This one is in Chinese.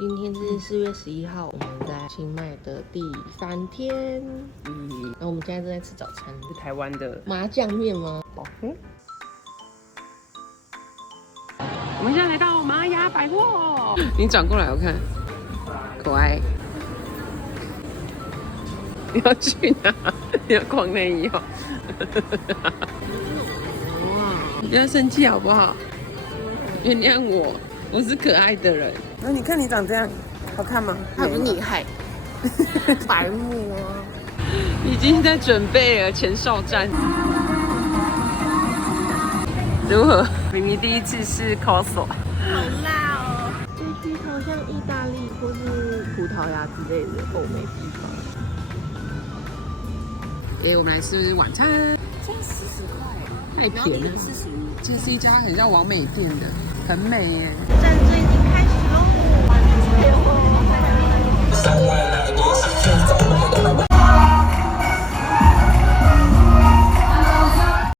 今天是4月11号，我们在清迈的第3天。然后我们现在正在吃早餐，是台湾的麻酱面吗？我们现在来到玛雅百货，你转过来我看，可爱。你要去哪？你要逛内衣哦。哇！不要生气好不好？原谅我，我是可爱的人。那你看你长这样，好看吗？还不是你害，白目啊！已经在准备了前哨战。如何？明明第一次是 Costco。好辣哦！这区好像意大利或是葡萄牙之类的欧美地方。我们来吃晚餐。这样40块，太便宜了。这是一家很像网美店的，很美耶。战争已经开始喽！